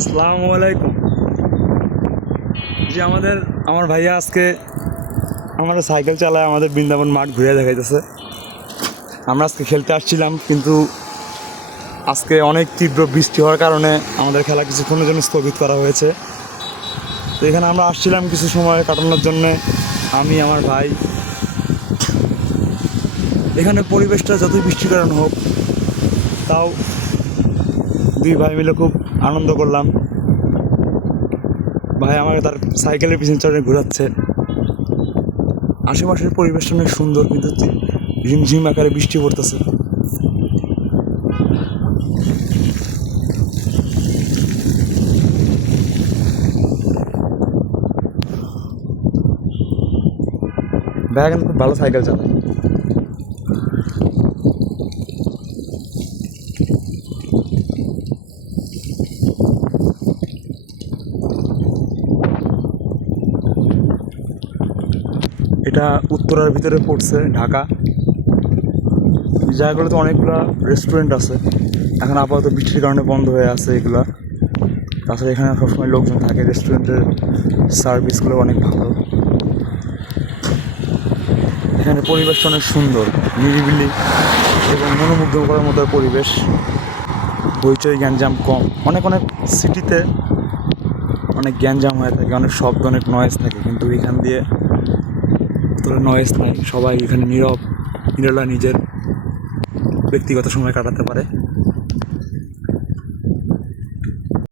আসসালামু আলাইকুম। যে আমার ভাইয়া আজকে আমাদের সাইকেল চালায় আমাদের বৃন্দাবন মাঠ ঘুরে দেখাইতেছে। আমরা আজকে খেলতে আসছিলাম, কিন্তু আজকে অনেক তীব্র বৃষ্টি হওয়ার কারণে আমাদের খেলা কিছুক্ষণের জন্য স্থগিত করা হয়েছে। তো এখানে আমরা আসছিলাম কিছু সময় কাটানোর জন্যে, আমি আমার ভাই। এখানে পরিবেশটা যতই বৃষ্টির কারণ হোক, তাও দুই ভাই মিলে খুব আনন্দ করলাম। ভাই আমাকে তার সাইকেলের পিছনে চড়ে ঘোরাচ্ছে। আশেপাশের পরিবেশটা অনেক সুন্দর, কিন্তু ঝিমঝিম আকারে বৃষ্টি পড়তেছে। ভাই কিন্তু খুব ভালো সাইকেল চালায়। এটা উত্তরার ভিতরে পড়ছে, ঢাকা। এই জায়গাগুলোতে অনেকগুলো রেস্টুরেন্ট আছে, এখন আপাতত বৃষ্টির কারণে বন্ধ হয়ে আছে এগুলা। তাছাড়া এখানে সবসময় লোকজন থাকে, রেস্টুরেন্টের সার্ভিসগুলো অনেক ভালো। এখানে পরিবেশটা অনেক সুন্দর, নিরিবিলি এবং মনোমুগ্ধ করার মতো পরিবেশ। হইচই গ্যাঞ্জাম কম। অনেক অনেক সিটিতে অনেক গ্যাঞ্জাম হয়ে থাকে, অনেক শব্দ, অনেক নয়েজ থাকে, কিন্তু এখান দিয়ে অতটা নয়েজ নেই। সবাই এখানে নীরব নিরলা নিজের ব্যক্তিগত সময় কাটাতে পারে।